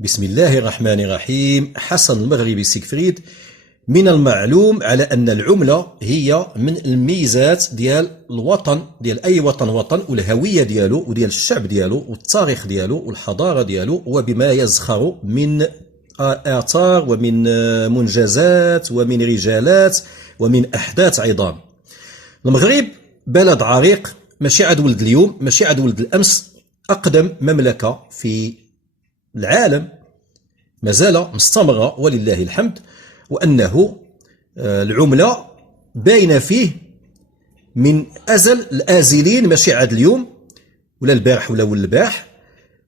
بسم الله الرحمن الرحيم. حسن المغربي سيغفريد: من المعلوم على أن العملة هي من الميزات ديال الوطن، ديال أي وطن والهوية ديالو وديال الشعب ديالو والتاريخ ديالو والحضارة ديالو، وبما يزخر من آثار ومن منجزات ومن رجالات ومن أحداث عظام. المغرب بلد عريق، ماشي عاد ولد اليوم، ماشي عاد ولد الأمس، أقدم مملكة في العالم مازال مستمرة ولله الحمد، وأنه العملة باينة فيه من أزل الآزلين، ماشي عاد اليوم ولا البارح ولا البارح،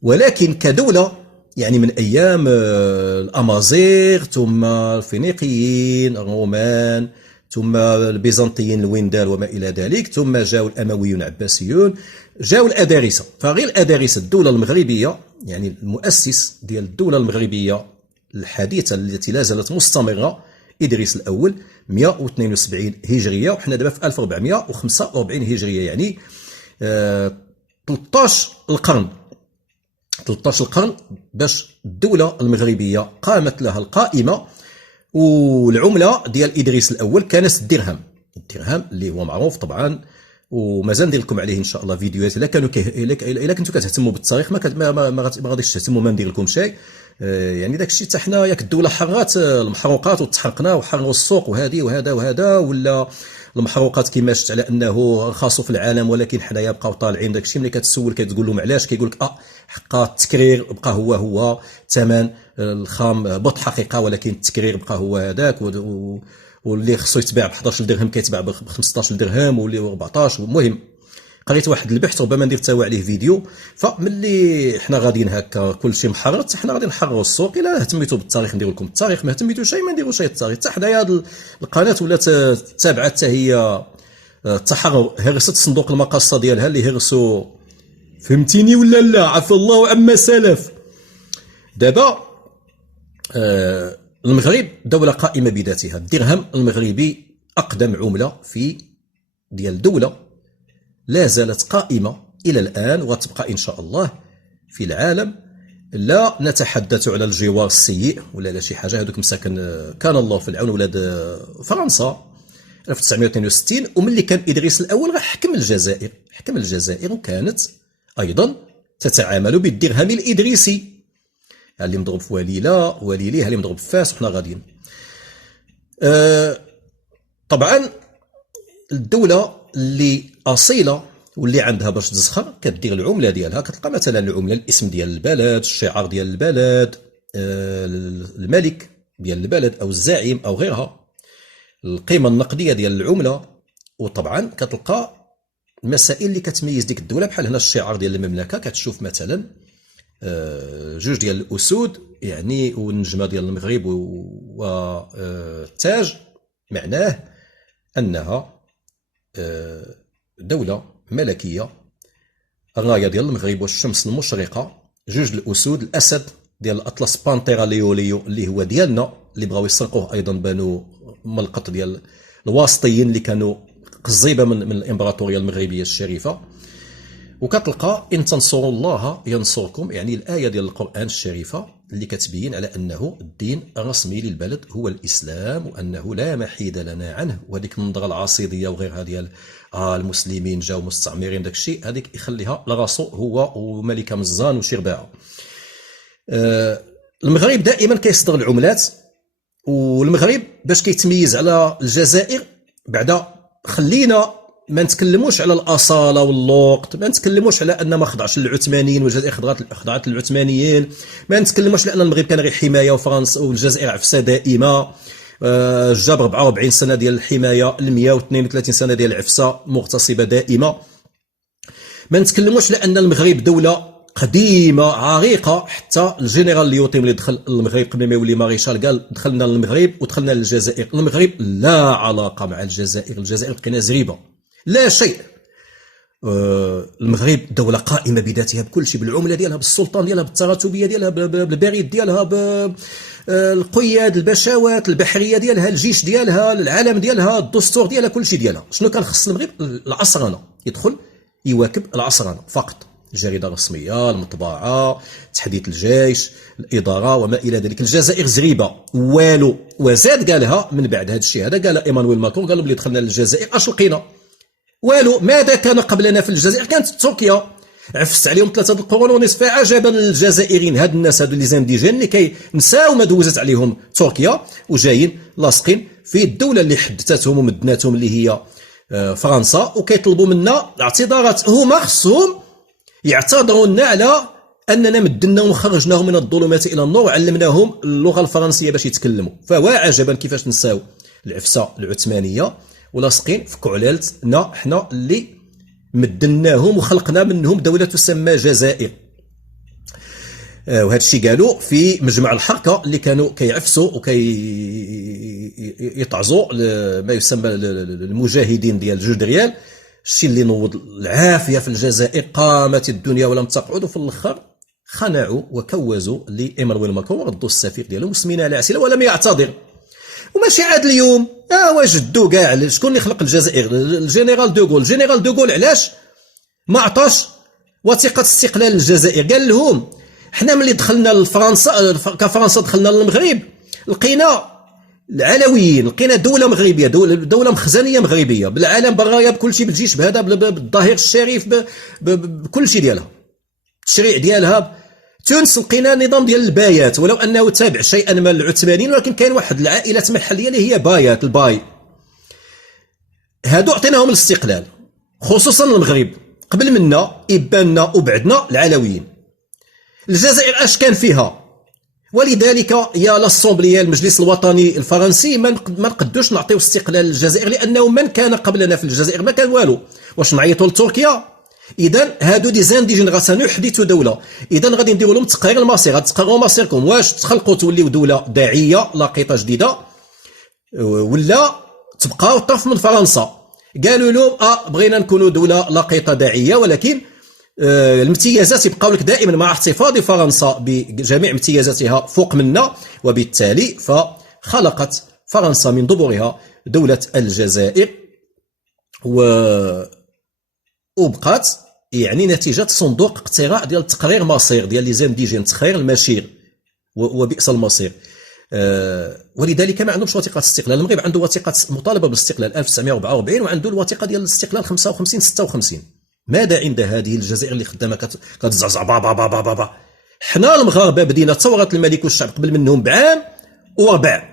ولكن كدولة يعني من أيام الأمازيغ ثم الفينيقيين الرومان ثم البيزنطيين الويندال وما إلى ذلك، ثم جاءوا الأمويون العباسيون، جاءوا الأدارسة. فغير الأدارسة الدولة المغربية، يعني المؤسس ديال الدولة المغربية الحديثة التي لا زالت مستمرة، إدريس الأول 172 هجرية، وحنا دابا في 1445 هجرية، يعني 13 القرن باش الدولة المغربية قامت لها القائمة. والعملة ديال إدريس الأول كانت الدرهم اللي هو معروف طبعا، ومازال ندير لكم عليه ان شاء الله فيديوهات. الا كنتو كتهتموا بالتاريخ ما غاديش تهتموا، ما ندير لكم شيء. يعني داك الشيء حتى حنا ياك الدوله حرات المحروقات وتحرقنا وحروا السوق وهذه وهذا، ولا المحروقات كما شفت على انه رخصوا في العالم، ولكن حنايا بقاو طالعين. داك الشيء ملي كتسول كتقول لهم علاش، كيقول لك حقا التكرير بقى هو ثمن الخام بط حقيقه، ولكن التكرير بقى هو هذاك، واللي خصو يتباع ب 11 درهم كيتباع ب 15 درهم واللي 14. المهم قريت واحد البحث، ربما ندير تاوى عليه فيديو. فملي حنا غاديين هكا كلشي محرط، حنا غادي نحرروا السوق. الا اهتميتوا بالتاريخ ندير لكم التاريخ، ما اهتميتوا شيء ما نديروا شيء التاريخ. حتى حنايا القناه ولات تابعه حتى هي التحرر، هرست صندوق المقاصه ديالها اللي هرسوا، فهمتيني ولا لا؟ عفى الله عما سلف. دابا المغرب دولة قائمة بذاتها. الدرهم المغربي أقدم عملة في ديال دولة لا زالت قائمة إلى الآن، وتبقى إن شاء الله في العالم. لا نتحدث على الجوار السيء ولا شي حاجة، هذوك مساكن كان الله في العون، ولاد فرنسا 1962. وملي كان إدريس الأول راه حكم الجزائر وكانت أيضا تتعامل بالدرهم الإدريسي، اللي مضروب في وليليه اللي مضروب في فاس، وحنا غاديين. طبعا الدولة اللي أصيلة واللي عندها باش تزخر كدير العملة ديالها، كتلقى مثلا العملة الاسم ديال البلد، الشعار ديال البلد، الملك ديال البلد أو الزعيم أو غيرها، القيمة النقدية ديال العملة. وطبعا كتلقى المسائل اللي كتميز ديك الدولة، بحال هنا الشعار ديال المملكة، كتشوف مثلا جوج ديال الأسود يعني والنجمة ديال المغرب والتاج، معناه أنها دولة ملكية. الراية ديال المغرب والشمس المشرقة، جوج الأسود، الأسد ديال الأطلس بانتيرا ليوليو اللي هو ديالنا، اللي بغاو يسرقوه أيضا بنو ملقط ديال الواسطيين اللي كانوا قزيبة من الإمبراطورية المغربية الشريفة. وكتلقى إن تنصروا الله ينصركم، يعني الآية ديال القرآن الشريفة اللي كتبين على أنه الدين الرسمي للبلد هو الإسلام، وأنه لا محيد لنا عنه. وهذيك النظرة العصيدية وغيرها ديال المسلمين جاو مستعمرين، داك الشيء هذيك يخليها لراسو هو وملكة مزان وشرباعة. المغرب دائما كيصدر العملات، والمغرب باش كيتميز على الجزائر بعدا. خلينا ما نتكلموش على الأصالة واللوقت، ما نتكلموش على أن ما خضعش للعثمانيين والجزائر خضعت للعثمانيين، ما نتكلموش على أن المغرب كان غير حماية وفرنسا والجزائر عفسة دائمة. جاب 44 سنة ديال الحماية، 132 سنة ديال العفسة مغتصبة دائمة. ما نتكلموش على أن المغرب دولة قديمة عريقة، حتى الجنرال ليوطي ملي دخل المغرب قبل ما يولي ماريشال قال دخلنا للمغرب ودخلنا للجزائر. المغرب لا علاقة مع الجزائر لقينا زريبة لا شيء. المغرب دولة قائمة بذاتها بكل شيء، بالعملة ديالها، بالسلطان ديالها، بالتراتبية ديالها، بالبريد ديالها، بالقياد، البشوات، البحرية ديالها، الجيش ديالها، العلم ديالها، الدستور ديالها، كل شيء ديالها. شنو كان خص المغرب؟ العصرنة، يدخل يواكب العصرنة فقط. الجريدة الرسمية، المطبعة، تحديث الجيش، الإدارة وما إلى ذلك. الجزائر زريبة والو. وزاد قالها من بعد هذا الشيء هذا، قال ايمانويل ماكرون، قالوا بلي دخلنا للجزائر اش لقينا؟ والو. ماذا كان قبلنا في الجزائر؟ كانت تركيا، عفست عليهم 3 القرون ونصف. عجبا للجزائريين، هاد الناس هادو لي زانديجين اللي كينساو ما دوزت عليهم تركيا وجايين لاصقين في الدولة اللي حدثتهم ومدناتهم اللي هي فرنسا، وكيطلبوا منا اعتذارات. هما خصهم يعتذروا لنا على اننا مدناهم وخرجناهم من الظلمات الى النور وعلمناهم اللغه الفرنسيه باش يتكلموا. فوا عجبا كيفاش نساو العفسه العثمانيه ولاصقين في كعلالتنا حنا اللي مدناهم وخلقنا منهم دوله تسمى جزائر. وهذا الشيء قالوا في مجمع الحركه اللي كانوا كيعفسوا يطعزوا ما يسمى المجاهدين ديال جوج ريال. الشيء اللي نوض العافيه في الجزائر، قامت الدنيا ولم تقعد، وفي الاخر خنعوا وكوزوا لايمانويل ماكرون وردوا السفير ديالهم وسمينا على عسيله ولم يعتذر. وماشي عاد اليوم وجدوا كاع شكون اللي خلق الجزائر؟ الجنرال دوغول. الجنرال دوغول علاش ما عطاش وثيقه استقلال للجزائر؟ قال لهم حنا ملي دخلنا لفرنسا كفرنسا دخلنا للمغرب لقينا العلويين، لقينا دوله مغربيه، دوله مخزنيه مغربيه بالعالم برايا بكل شيء، بالجيش بهذا بالظاهر الشريف بكل شيء ديالها، التشريع ديالها. تونس لقينا نظام ديال البايات، ولو انه تابع شيئا ما للعثمانيين، ولكن كاين واحد العائلات محليه اللي هي بايات، الباي. هادو عطيناهم الاستقلال، خصوصا المغرب. قبل منا اباننا وبعدنا العلويين. الجزائر اش كان فيها؟ ولذلك يا لاسومبلي المجلس الوطني الفرنسي ما نقدوش نعطيو استقلال للجزائر، لانه من كان قبلنا في الجزائر ما كان والو. واش نعيطوا لتركيا؟ اذا هادو دي زانديجين غاسنحدثوا دوله، اذا غادي نديروا لهم تقرير المصير. غتقرروا مصيركم، واش تخلقوا توليو دوله داعيه لاقطه جديده ولا تبقاو طرف من فرنسا. قالوا لهم بغينا نكونوا دوله لاقطه داعيه، ولكن الامتيازات يبقاو لك دائما مع احتفاظ فرنسا بجميع امتيازاتها فوق منا. وبالتالي فخلقت فرنسا من ضبرها دولة الجزائر، وبقات يعني نتيجة صندوق اقتراع ديال تقرير مصير ديال لي زانديجين، تقرير المشير وبئس المصير. ولذلك ما عندهمش وثيقة استقلال. المغرب عنده وثيقة مطالبة بالاستقلال 1944، وعنده الوثيقة ديال الاستقلال 55 56. ماذا عند هذه الجزائر اللي خدامه كتزعزع بابا؟ حنا المغاربه بدينا ثوره الملك والشعب قبل منهم بعام وربع،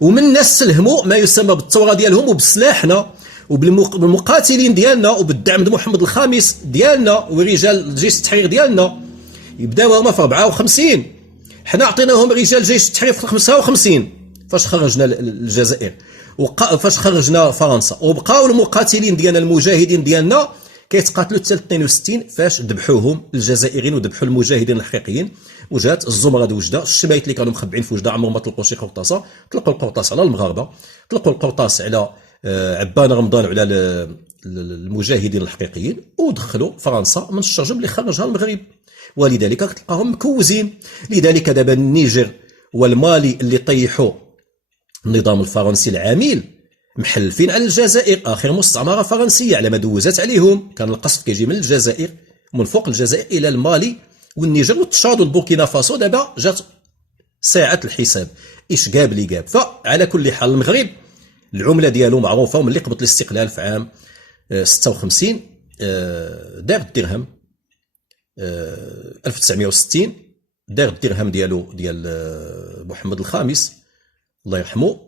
ومن الناس سلهموا ما يسمى بالثوره ديالهم وبسلاحنا وبالمقاتلين ديالنا وبالدعم د محمد الخامس ديالنا ورجال جيش التحرير ديالنا. يبداو هما في 54، حنا عطيناهم رجال جيش التحرير في 55 فاش خرجنا الجزائر فاش خرجنا فرنسا، وبقاو المقاتلين ديالنا المجاهدين ديالنا كيتقاتلوا حتى 62 فاش ذبحوهم الجزائريين وذبحوا المجاهدين الحقيقيين. وجات الزمرد وجده، الشبايت اللي كانوا مخبعين في وجده عمرهم ما طلقوا شي قرطاسه، طلقوا القرطاس على المغاربه، طلقوا القرطاس على عبان رمضان وعلى المجاهدين الحقيقيين، ودخلوا فرنسا من الشرجم اللي خرجها المغرب. ولذلك تلقاهم مكوزين. لذلك دابا النيجر والمالي اللي طيحوا النظام الفرنسي العميل محلفين على الجزائر اخر مستعمره فرنسيه على ما دوزات عليهم. كان القصف كيجي من الجزائر، من فوق الجزائر الى المالي والنيجر والتشاد والبوركينا فاسو. دابا جات ساعه الحساب، ايش جاب لي جاب. فعلى كل حال المغرب العمله ديالو معروفه، وملي قبض الاستقلال في عام 56 دار الدرهم 1960 دار الدرهم ديالو ديال محمد الخامس الله يرحمه،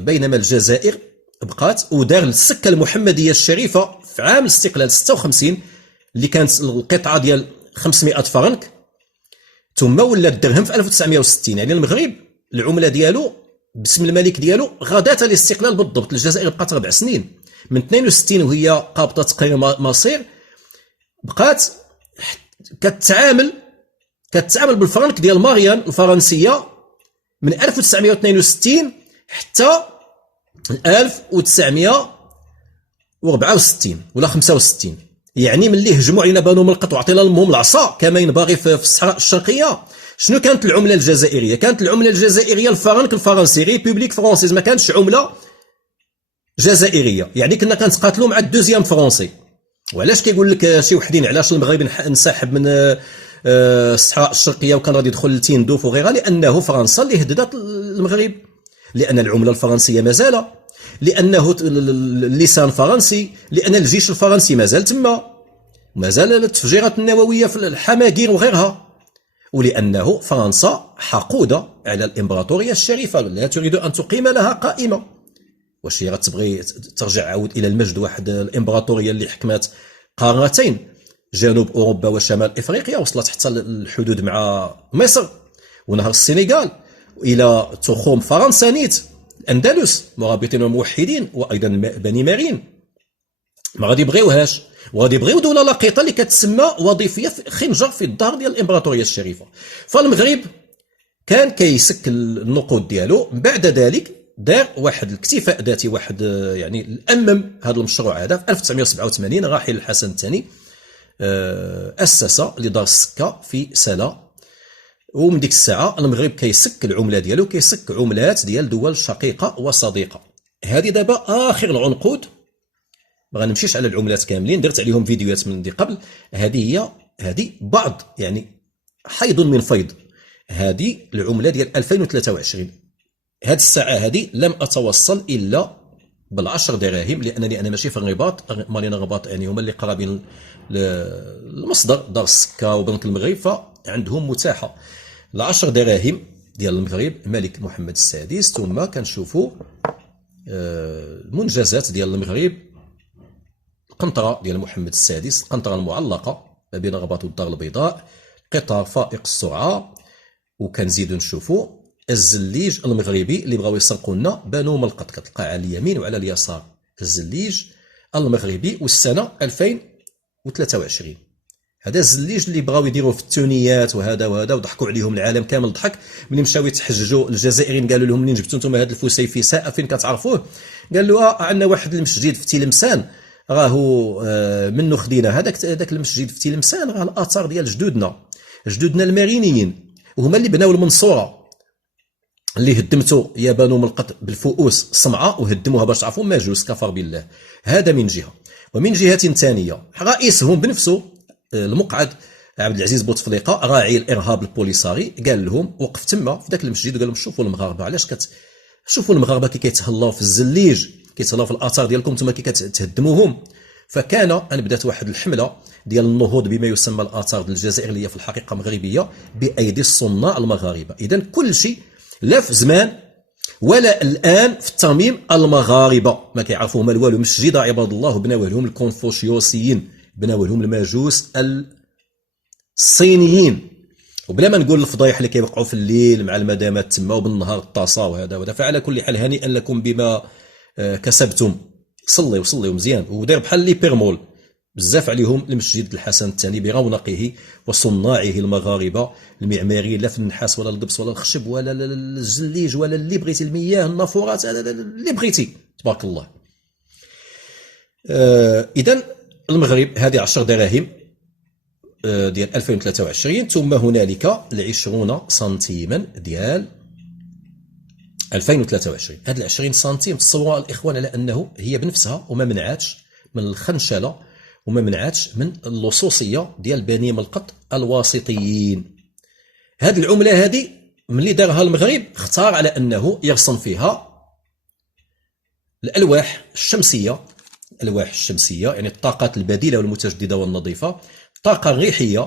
بينما الجزائر بقات ودار السكه المحمديه الشريفه في عام الاستقلال 56 اللي كانت القطعه ديال 500 فرنك، ثم ولا الدرهم في 1960. يعني المغرب العمله ديالو باسم الملك ديالو غدات الاستقلال بالضبط. الجزائر بقات 4 سنين من 62 وهي قابضه تقرير مصير، بقات كتعامل بالفرنك ديال ماريان الفرنسيه من 1962 حتى 1964 ولا 65. يعني ملي هجموا علينا بانوا من القط وعطينا لهم العصا كما ينبغي في الصحراء الشرقيه. شنو كانت العمله الجزائريه؟ كانت العمله الجزائريه الفرنك الفرنسي، ريبوبليك فرونسيز، ما كانتش عمله جزائريه. يعني كنا كنتقاتلوا مع الدوزيام فرونسي. وعلاش كيقول لك شي وحدين علاش المغرب انسحب من الصحراء الشرقيه وكان غادي يدخل لتيندوف وغيرها؟ لانه فرنسا اللي هددت المغرب، لان العمله الفرنسيه مازال، لانه اللسان فرنسي، لان الجيش الفرنسي مازال تما، مازال التفجيرات النوويه في الحماقير وغيرها، ولانه فرنسا حقوده على الامبراطوريه الشريفه، لا تريد ان تقيم لها قائمه. واش هي غتبغي ترجع عود الى المجد واحد الامبراطوريه اللي حكمت قارتين، جنوب اوروبا وشمال افريقيا، وصلت حتى الحدود مع مصر ونهر السنغال، الى تخوم فرنسا نيت الاندلس مرابطين وموحدين، وايضا بني مارين. ما غادي يبغيوهاش، وغادي يبغيو دوله لقيطه اللي كتسمى وظيفيه خنجر في الظهر ديال الامبراطوريه الشريفه. فالمغرب كان كيسك النقود ديالو، بعد ذلك دار واحد الاكتفاء ذاتي، واحد يعني الامم هذا المشروع هذا في 1987. راحل الحسن الثاني اسس لدار السكه في سلا، ومن ديك الساعه المغرب كيسك العمله ديالو، كيسك عملات ديال دول شقيقه وصديقه. هذه دابا اخر العنقود، ما غنمشيش على العملات كاملين، درت عليهم فيديوهات من دي قبل. هذه بعض يعني حيض من فيض. هذه العمله ديال 2023. هذه الساعه هذه لم اتوصل الا بال10 دراهم، لانني انا ماشي في الرباط، مالين الرباط يعني هما اللي قرابين المصدر دار السكه وبنك المغرب، فعندهم متاحه ال10 دراهم ديال المغرب الملك محمد السادس. ثم كنشوفوا المنجزات ديال المغرب، القنطره ديال محمد السادس، القنطره المعلقه ما بين الرباط والدار البيضاء، قطار فائق السرعه. وكنزيدوا نشوفوا الزليج المغربي اللي بغاو يسرقوا لنا بانو ملقط، كتلقى على اليمين وعلى اليسار الزليج المغربي والسنه 2023. هذا الزليج اللي بغاو يديروه في التونيات وهذا وضحكوا عليهم، العالم كامل ضحك. ملي مشاو يتحججوا الجزائريين قالوا لهم منين جبتوا نتوما هذا الفسيفساء فين كتعرفوه؟ قالوا عندنا واحد المسجد في تلمسان راهو منه خدينا هذاك المسجد في تلمسان، راه الاثار ديال جدودنا المارينيين، وهما اللي بناو المنصوره اللي هدمتوا يا بانو ملقط بالفؤوس صمعه وهدموها باش تعرفوا ماجوس، كفر بالله. هذا من جهه. ومن جهه ثانيه رئيسهم بنفسه المقعد عبد العزيز بوتفليقه راعي الارهاب البوليساري قال لهم، وقف تما في ذاك المسجد وقال لهم شوفوا المغاربه علاش شوفوا المغاربه كي كيتهلاو في الزليج، كيتهلاو في الاثار ديالكم نتوما كي كتهدموهم. فكان ان بدات واحد الحمله ديال النهوض بما يسمى الاثار ديال الجزائر اللي هي في الحقيقه مغربيه بايدي الصناع المغاربه. اذا كل شيء لا في زمان ولا الان في الترميم المغاربه ما كيعرفوا ما والو. مسجد عباد الله بناوه لهم الكونفوشيوسيين، بناوه لهم المجوس الصينيين، وبلا ما نقول الفضايح اللي كيوقعوا في الليل مع المدامات تما وبالنهار الطاسه وهذا. فعلى كل حال هنيئا لكم بما كسبتم. صليوا مزيان، ودير بحال لي بيرمول بزاف عليهم المسجد الحسن الثاني برونقه وصناعه المغاربه المعماريين، لا في النحاس ولا القبص ولا الخشب ولا الزليج ولا اللي بغيتي، المياه النافورات اللي بغيتي تبارك الله. اذا المغرب هذه 10 دراهم ديال 2023، ثم هنالك 20 سنتيما ديال 2023. هاد 20 سنتيم تصوروا الاخوان على انه هي بنفسها وما منعاتش من الخنشله وما منعاتش من اللصوصيه ديال بني ملقط الواسطيين. هاد العمله هذه ملي دارها المغرب اختار على انه يرسم فيها الالواح الشمسيه، يعني الطاقات البديله والمتجدده والنظيفه، الطاقه الريحيه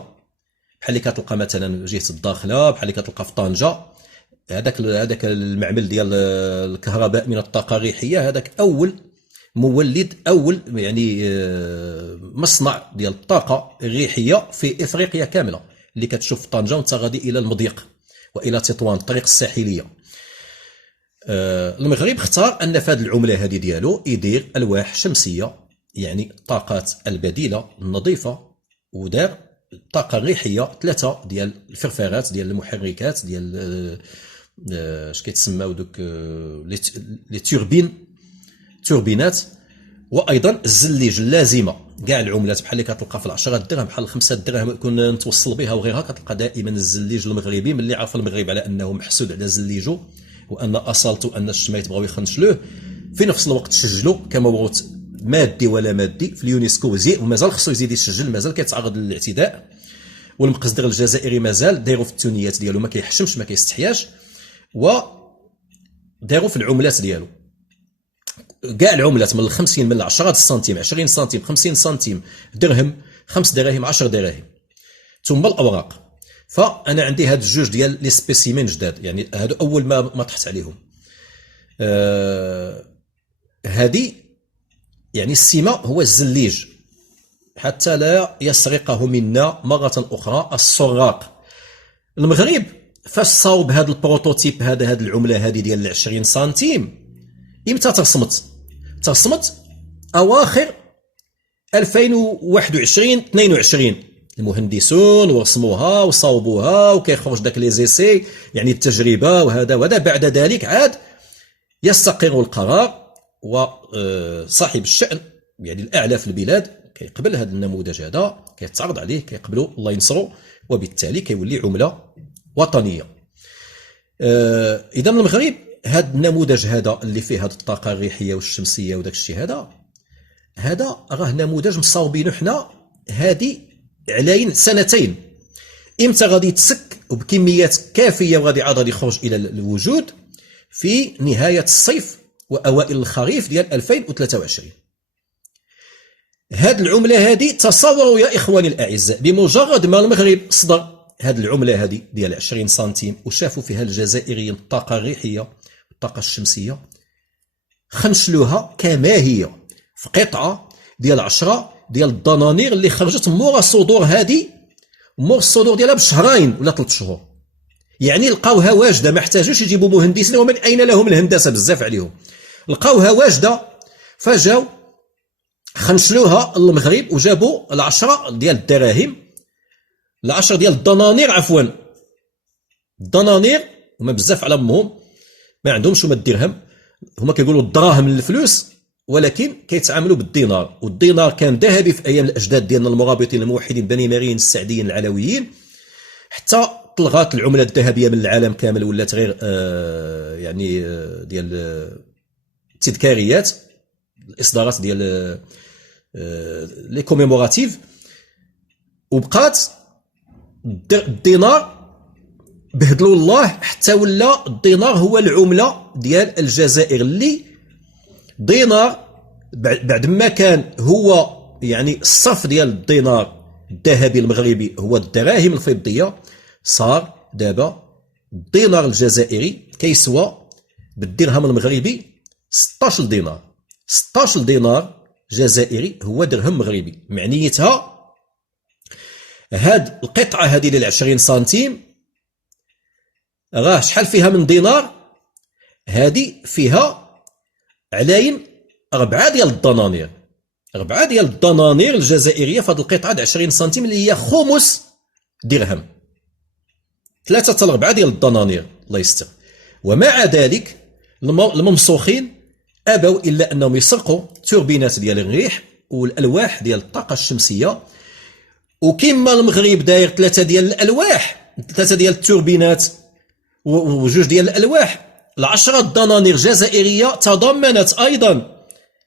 بحال اللي كتلقى مثلا جهه الداخله، بحال اللي كتلقى في طنجه، هذاك المعمل ديال الكهرباء من الطاقه الريحيه، هذاك اول مولد، اول يعني مصنع ديال الطاقه الريحيه في افريقيا كامله، اللي كتشوف طنجه وانت غادي الى المضيق والى تطوان الطريق الساحليه. المغرب اختار ان في هذه العمله هذه ديالو يدير الواح شمسيه، يعني الطاقات البديله النظيفه، ودار الطاقه الريحيه 3 ديال الفرفارات ديال المحركات ديال اش كيتسماو دوك لي توربينات، وايضا الزليج اللازمه. كاع العملات بحال اللي كتلقى في 10 درهم بحال 5 درهم يكون نتوصل بها وغيرها، كتلقى دائما الزليج المغربي. من اللي عرف المغرب على انه محسود على زليجو، وان اصالته ان الشمايت بغاو يخنشلوه، في نفس الوقت سجلوا كما بغاو مادي ولا مادي في اليونسكو ومازال خصو يزيد يسجل، مازال كيتعرض للاعتداء، والمقصدر الجزائري مازال دايرو في التونيات ديالو، ما كيحشمش ما كيستحياش، و دايرو في العملات ديالو كاع العملات من 50 من 10 سنتيم 20 سنتيم 50 سنتيم درهم 5 دراهم 10 دراهم، ثم الاوراق. فانا عندي هاد الجوج ديال لي سبيسيمين جداد، يعني هادو اول ما طحت عليهم. هادي يعني السمة هو الزليج حتى لا يسرقه منا مرة أخرى السراق. المغرب فاش صاوب هذا البروتوتيب هاد العملة هذه ديال 20 سنتيم امتى ترسمت اواخر 2021 22 المهندسون ورسموها وصاوبوها وكيخرج داك لي زيسي يعني التجربه وهذا بعد ذلك عاد يستقر القرار، وصاحب الشأن يعني الأعلى في البلاد كيقبل هذا النموذج، هذا كيتعرض عليه كيقبلوا الله ينصرو، وبالتالي كيولي عملة وطنية. إذا المغرب هذا النموذج هذا اللي فيه هذه الطاقة الريحية والشمسية وداك الشيء هذا راه نموذج مصاوبينه حنا هذه على سنتين. امتى غادي يتسك وبكميات كافية وغادي عاد يخرج إلى الوجود؟ في نهاية الصيف وأوائل الخريف ديال 2023. هاد العملة هذه تصوروا يا إخواني الأعزاء، بمجرد ما المغرب صدر هاد العملة هذه ديال 20 سنتيم وشافوا فيها الجزائريين الطاقة الريحية والطاقة الشمسية، خنشلوها كما هي في قطعة ديال 10 ديال الدنانير اللي خرجت مورا الصدور هذه، مور الصدور ديالها بشهرين ولا 3 شهور. يعني لقاوها واجده، ما احتاجوش يجيبوا مهندسين، ومن اين لهم الهندسه بزاف عليهم، لقاوها واجده فجاو خنشلوها المغرب وجابوا العشرة ديال الدراهم، العشرة ديال الدنانير عفوا، الدنانير هما بزاف على امهم ما عندهمش هما الدرهم، هما كيقولوا الدراهم الفلوس ولكن كيتعاملوا بالدينار، والدينار كان ذهبي في ايام الاجداد ديالنا المرابطين الموحدين بني مرين السعديين العلويين، حتى طلغات العمله الذهبيه من العالم كامل، ولات غير يعني ديال التذكاريات، الاصدارات ديال لي كوميموراتيف، وبقات الدينار بهدلوا الله حتى ولا الدينار هو العمله ديال الجزائر، اللي دينار بعد ما كان هو يعني الصف ديال الدينار الذهبي المغربي هو الدراهم الفضيه، صار دابا الدينار الجزائري كيسوى بالدرهم المغربي 16 دينار، 16 دينار جزائري هو درهم مغربي. معنيتها هاد القطعه هذه ديال 20 سنتيم راه شحال فيها من دينار؟ هذه فيها علاين 4 ديال الدنانير، 4 ديال الدنانير الجزائريه في هذه القطعه 20 سنتيم اللي هي خمس درهم، 3 حتى 4 ديال الدنانير الله يستر. ومع ذلك الممسوخين ابوا الا انهم يسرقوا توربينات ديال الريح والالواح ديال الطاقه الشمسيه، وكما المغرب داير 3 ديال الالواح، 3 ديال التوربينات وجوج ديال الالواح، ال10 دنانير جزائريه تضمنت ايضا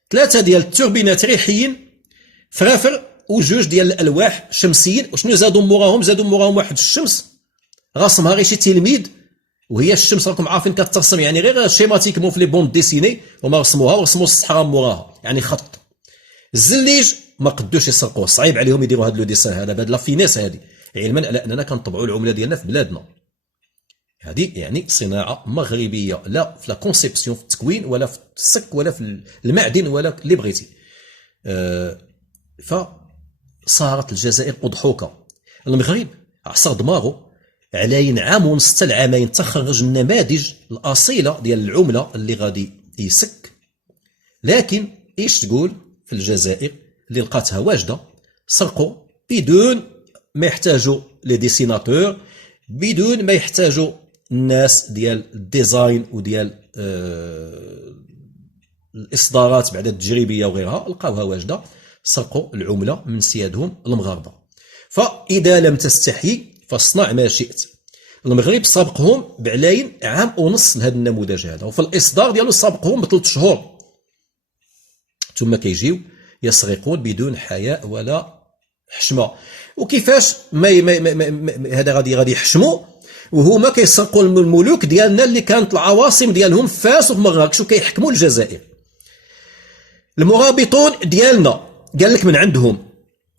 3 ديال التوربينات ريحيين فرافر وجوج ديال الالواح شمسيين. وشنو زادوا موراهم؟ زادوا موراهم واحد الشمس رسمها غير شي تلميذ، وهي الشمس راكم عارفين كترسم يعني غير شيماتيكمون في لي بوند ديسيني، وما رسموها ورسموا الصحراء موراها يعني خط. الزليج ما قدوش يسرقوه، صعيب عليهم يديروا هذا لو ديسان هذا بهاد لا فينيس هذه، علما على اننا كنطبعوا العمله ديالنا في بلادنا. هذه يعني صناعه مغربيه، لا في لا كونسيبسيون في التكوين ولا في السك ولا في المعدن ولا اللي بغيتي. فصارت الجزائر اضحوكه. المغرب عصر دماغه على عام ونص حتى العامين تخرج النماذج الاصيله ديال العمله اللي غادي يسك. لكن ايش تقول في الجزائر اللي لقاتها واجده؟ سرقوا بدون ما يحتاجوا لي ديسيناتور، بدون ما يحتاجوا الناس ديال الديزاين وديال الاصدارات بعد التجريبيه وغيرها، لقاوها واجده، سرقوا العمله من سيادهم المغاربه. فاذا لم تستحي فاصنع ما شئت. المغرب سابقهم بعلاين عام ونص لهذا النموذج هذا، وفي الاصدار ديالو سابقهم ب3 شهور. ثم كيجيو يسرقون بدون حياء ولا حشمه. وكيفاش هذا غادي يحشموا وهما كيسرقوا الملوك ديالنا اللي كانت العواصم ديالهم فاس وفي مراكش وكيحكموا الجزائر. المرابطون ديالنا قال لك من عندهم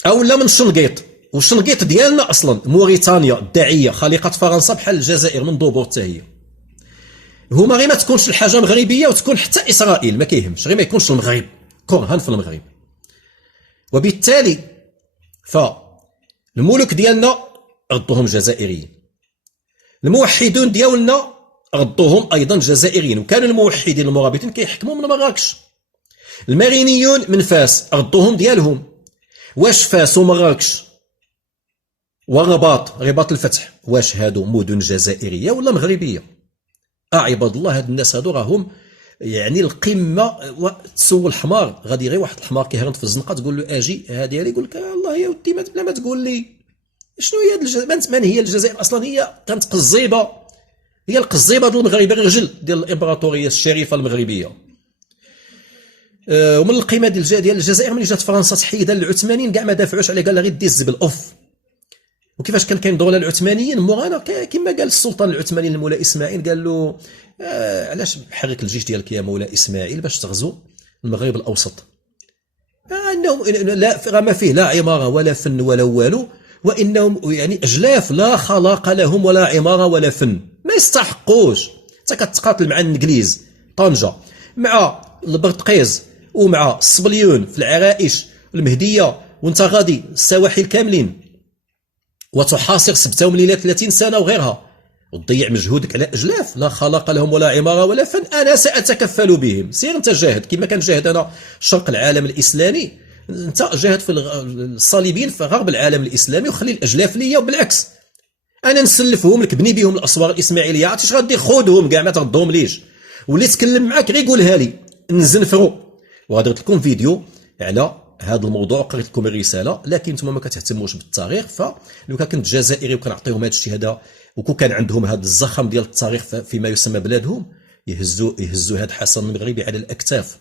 او لا من شنقيط، والشنقيط ديالنا اصلا موريتانيا الداعيه خليقه فرنسا بحال الجزائر من ضبور حتى هي. هما غير ما تكونش الحاجه مغربيه وتكون حتى اسرائيل ما كيهمش، غير ما يكونش المغرب كرها في المغرب. وبالتالي فالملوك ديالنا ردوهم جزائريين، الموحدون ديالنا ردوهم ايضا جزائريين، وكانوا الموحدين المرابطين كيحكموا من مراكش. المارينيون من فاس ردوهم ديالهم. واش فاس ومراكش رباط الفتح واش هادو مدن جزائريه ولا مغربيه؟ عباد الله هاد الناس هادو راهم يعني القمه. تسول الحمار غادي غير واحد الحمار كيهرنت في الزنقه تقول له اجي هادي يقول لك الله يا ودي بلا ما تقول لي شنو هي من هي الجزائر اصلا؟ هي كانت قزيبه، هي القزيبه ديال المغرب، الرجل ديال الامبراطوريه الشريفه المغربيه. ومن القيمه ديال الجزائر ملي جات فرنسا تحيدها للعثمانيين كاع ما دافعوش عليه، قال غير دي الزبل اوف. وكيفاش كان كينضروا على العثمانيين مورانا كما قال السلطان العثماني لمولاي اسماعيل، قال له علاش بحرك الجيش ديالك يا مولاي اسماعيل باش تغزو المغرب الاوسط؟ انهم لا ما فيه لا عماره ولا فن ولا والو، وانهم يعني اجلاف لا خلاق لهم ولا عماره ولا فن، ما يستحقوش. انت كتقاتل مع الانجليز طنجه مع البرتقيز ومع الصبليون في العرائش المهديه، وانت غادي السواحل كاملين وتحاصر سبتهم ليله 30 سنه وغيرها، وتضيع مجهودك على اجلاف لا خلاق لهم ولا عماره ولا فن. انا ساتكفل بهم، سير انت جاهد كما كان جاهد انا شرق العالم الاسلامي، انت جاهد في الصليبيين في غرب العالم الاسلامي وخلي الاجلاف ليا. وبالعكس انا نسلفهم لك، بني بهم الاسوار الاسماعيليه، عرفتي اش غادي خذهم كاع ما تردهم ليش. واللي تكلم معاك غير قولها لي نزنفروا. وغادي درت لكم فيديو على هذا الموضوع وقريت لكم الرساله، لكن نتوما ما كتهتموش بالتاريخ. فلو كنت جزائري وكنعطيهم هذا الشيء هذا وكون كان عندهم هذا الزخم ديال التاريخ فيما يسمى بلادهم، يهزوا هذا حسن المغربي على الاكتاف.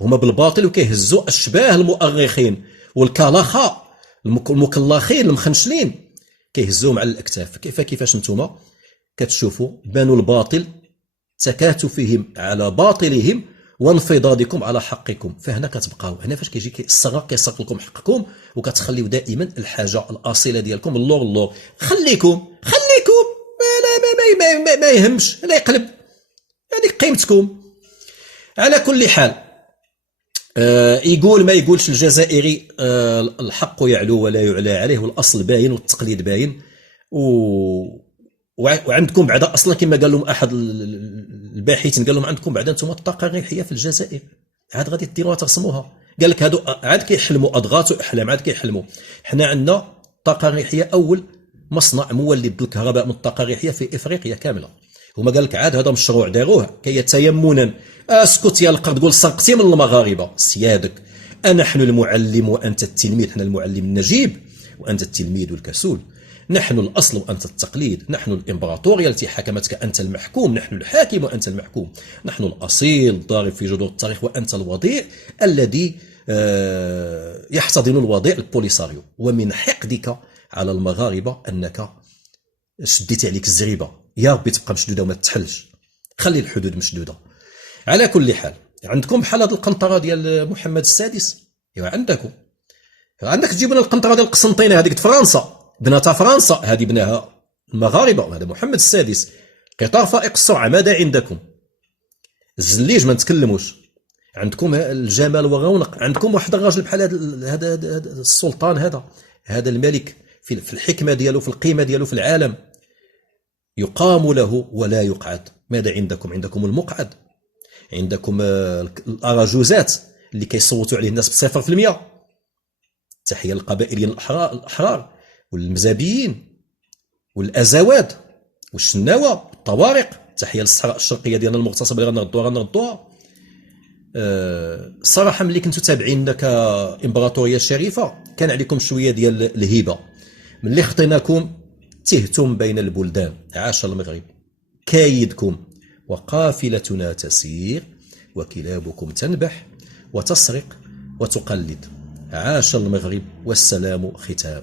هما بالباطل وكيهزوا اشباه المؤرخين والكلاخه المكلخين المخنشلين كيهزوهم على الاكتاف. كيفاش نتوما كتشوفوا بانوا الباطل تكاتفهم على باطلهم وانفضاضكم على حقكم، فهنا كتبقاو. هنا فاش كيجي الصغار كيسرق لكم حقكم وكتخليو دائما الحاجه الاصيله ديالكم اللور خليكم ما يهمش لا يقلب، هذيك قيمتكم. على كل حال يقول ما يقولش الجزائري الحق يعلو ولا يعلى عليه، والاصل باين والتقليد باين. وعندكم بعدا اصلا كما قال لهم احد الباحثين، قال لهم عندكم بعدا انتم الطاقه الريحيه في الجزائر، عاد غادي ديروها ترسموها. قال لك هادو عاد كيحلموا اضغاث واحلام، عاد كيحلموا. حنا عندنا الطاقه الريحيه اول مصنع مولد الكهرباء من الطاقه الريحيه في افريقيا كامله. هما قال لك عاد هذا مشروع داروه كي تيمنا. اسكت يا القرد، قول سرقتي من المغاربه سيادك. نحن المعلم وانت التلميذ، حنا المعلم النجيب وانت التلميذ الكسول. نحن الأصل وأنت التقليد، نحن الإمبراطورية التي حكمتك أنت المحكوم، نحن الحاكم وأنت المحكوم، نحن الأصيل الضارب في جذور التاريخ وأنت الوضيع الذي يحتضن الوضيع البوليساريو. ومن حقدك على المغاربة أنك شديت عليك الزريبة، يا ربي تبقى مشدودة وما تتحلش، خلي الحدود مشدودة. على كل حال عندكم بحال هذه القنطرة ديال محمد السادس، عندك تجيب لنا القنطرة ديال القسنطينة هذيك فرنسا بناتها فرنسا، هذه بناها المغاربه، وهذا محمد السادس. قطار فائق السرعه ماذا عندكم؟ الزليج ما نتكلموش. عندكم الجمال والرونق، عندكم واحد الراجل بحال هذا السلطان هذا الملك في الحكمه ديالو في القيمه ديالو في العالم، يقام له ولا يقعد. ماذا عندكم؟ عندكم المقعد، عندكم الاراجوزات اللي كيصوتوا عليه الناس ب0%. تحيه للقبائليين الاحرار والمزابيين والازواد والشناوه والطوارق. تحيه للصحراء الشرقيه ديالنا المغتصبه اللي غنردوها. الصراحه ملي كنتو تابعيننا كامبراطوريه شريفه كان عليكم شويه ديال الهيبه. ملي خطيناكم تهتم بين البلدان. عاش المغرب، كايدكم وقافلتنا تسير وكلابكم تنبح وتسرق وتقلد. عاش المغرب والسلام ختام.